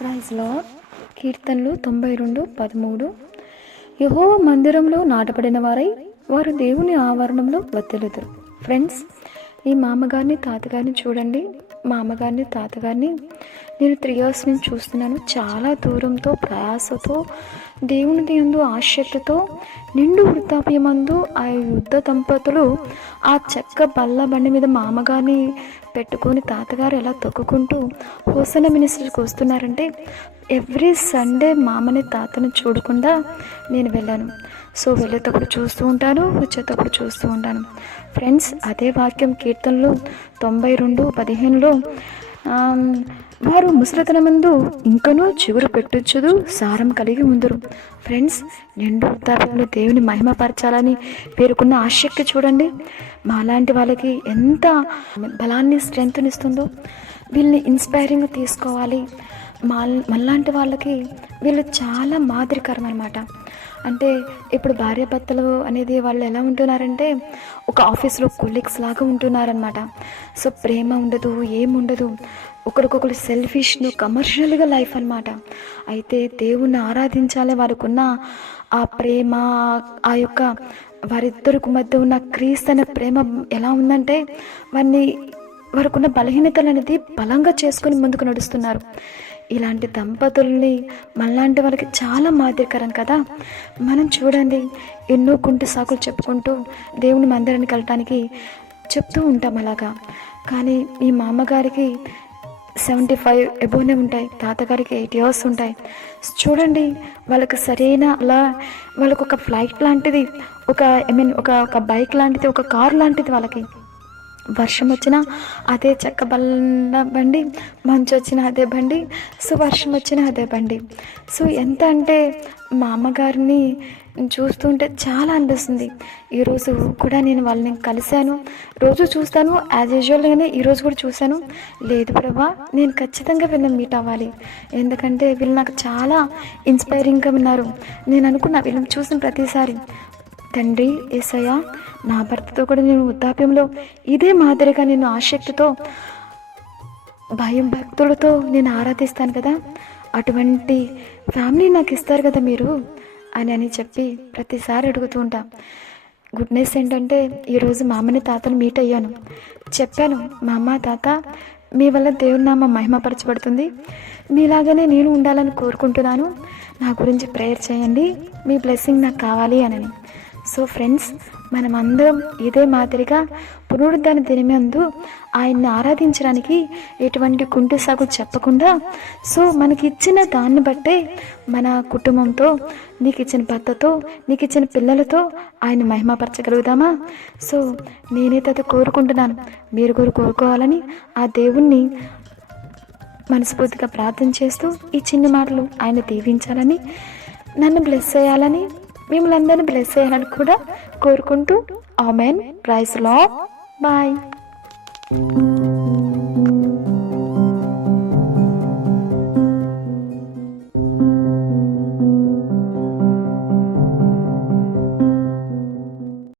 Praise lord. కీర్తనలు 92:13. యెహోవా మందిరంలో నాటబడిన వారై వారు దేవుని ఆవరణంలో వర్ధిల్లుదురు. ఫ్రెండ్స్, ఈ మామగారిని తాతగారిని చూడండి. మా అమ్మగారిని తాతగారిని నేను 3 years నుంచి చూస్తున్నాను. చాలా దూరంతో ప్రయాసతో దేవుని యందు ఆసక్తితో నిండు వృద్ధాప్యమందు ఆ యుద్ధ దంపతులు ఆ చెక్క బల్ల బండి మీద మా అమ్మగారిని పెట్టుకొని తాతగారు ఎలా తొక్కుకుంటూ హోసన్న మినిస్ట్రీకి వస్తున్నారంటే ఎవ్రీ సండే మామని తాతను చూడకుండా నేను వెళ్ళాను. సో వెళ్ళేటప్పుడు చూస్తూ ఉంటాను, వచ్చేటప్పుడు చూస్తూ ఉంటాను. ఫ్రెండ్స్, అదే వాక్యం కీర్తనలు 92:15లో వారు ముసలితనమందు ఇంకనూ చిగురు పెట్టుచుదు సారం కలిగి ఉందరు. ఫ్రెండ్స్, నిండు వృద్ధాప్యంలో దేవుని మహిమపరచాలని పేరుకున్న ఆసక్తి చూడండి. మాలాంటి వాళ్ళకి ఎంత బలాన్ని స్ట్రెంగ్త్నిస్తుందో. వీళ్ళని ఇన్స్పైరింగ్గా తీసుకోవాలి. మళ్ళాంటి వాళ్ళకి వీళ్ళు చాలా మాదిరికరం అనమాట. అంటే ఇప్పుడు భార్యాభర్తలు అనేది వాళ్ళు ఎలా ఉంటున్నారంటే ఒక ఆఫీస్లో కొలీగ్స్ లాగా ఉంటున్నారనమాట. సో ప్రేమ ఉండదు, ఏముండదు, ఒకరికొకరు సెల్ఫిష్ కమర్షియల్గా లైఫ్ అనమాట. అయితే దేవుణ్ణి ఆరాధించాలి. వారికున్న ఆ ప్రేమ, ఆ యొక్క వారిద్దరికి మధ్య ఉన్న క్రీస్తు అనే ప్రేమ ఎలా ఉందంటే వారికున్న బలహీనతలు అనేది బలంగా చేసుకొని ముందుకు నడుస్తున్నారు. ఇలాంటి దంపతుల్ని మనలాంటి వాళ్ళకి చాలా మాదిరికరం కదా. మనం చూడండి, ఎన్నో కుంటి సాకులు చెప్పుకుంటూ దేవుని మందిరానికి వెళ్ళటానికి చెప్తూ ఉంటాం అలాగా. కానీ ఈ మా అమ్మగారికి 75 అబోనే ఉంటాయి, తాతగారికి 8 years ఉంటాయి. చూడండి, వాళ్ళకి సరైన అలా వాళ్ళకు ఒక ఫ్లైట్ లాంటిది, ఒక బైక్ లాంటిది, ఒక కార్ లాంటిది. వాళ్ళకి వర్షం వచ్చినా అదే చెక్క బల్ల బండి, మంచు వచ్చినా అదే బండి, సో వర్షం వచ్చినా అదే బండి. సో ఎంత అంటే మా అమ్మగారిని చూస్తుంటే చాలా అనిపిస్తుంది. ఈరోజు కూడా నేను వాళ్ళని కలిశాను. రోజు చూస్తాను, యాజ్ యూజువల్గానే ఈరోజు కూడా చూశాను. లేదు ప్రభా, నేను ఖచ్చితంగా వీళ్ళని మీట్ అవ్వాలి. ఎందుకంటే వీళ్ళు నాకు చాలా ఇన్స్పైరింగ్గా ఉన్నారు. నేను అనుకున్నా వీళ్ళని చూసిన ప్రతిసారి, తండ్రి యేసయ్య, నా భర్తతో కూడా నేను వృద్ధాప్యంలో ఇదే మాదిరిగా నేను ఆసక్తితో భయం భక్తులతో నేను ఆరాధిస్తాను కదా, అటువంటి ఫ్యామిలీ నాకు ఇస్తారు కదా మీరు అని చెప్పి ప్రతిసారి అడుగుతూ ఉంటా. గుడ్నెస్ ఏంటంటే ఈరోజు మా అమ్మని తాతను మీట్ అయ్యాను. చెప్పాను, మా అమ్మ తాత, మీ వల్ల దేవుని నామ మహిమపరచబడుతుంది, మీలాగానే నేను ఉండాలని కోరుకుంటున్నాను, నా గురించి ప్రేయర్ చేయండి, మీ బ్లెస్సింగ్ నాకు కావాలి అని. సో ఫ్రెండ్స్, మనమందరం ఇదే మాదిరిగా పునరుద్ధాన దినమందు ఆయన్ని ఆరాధించడానికి ఎటువంటి కుంటి సాగు చెప్పకుండా, సో మనకి ఇచ్చిన దాన్ని బట్టే మన కుటుంబంతో, నీకు ఇచ్చిన భర్తతో, నీకు ఇచ్చిన పిల్లలతో ఆయన మహిమపరచగలుగుతామా? సో నేనైతే అది కోరుకుంటున్నాను. మీరు కూడా కోరుకోవాలని ఆ దేవుణ్ణి మనస్ఫూర్తిగా ప్రార్థన చేస్తూ ఈ చిన్న మాటలు ఆయన దీవించాలని, నన్ను బ్లెస్ చేయాలని, మిమ్మల్ని అందరినీ బ్లెస్ చేయాలని కూడా కోరుకుంటూ, ఆమెన్. Praise lord. బాయ్.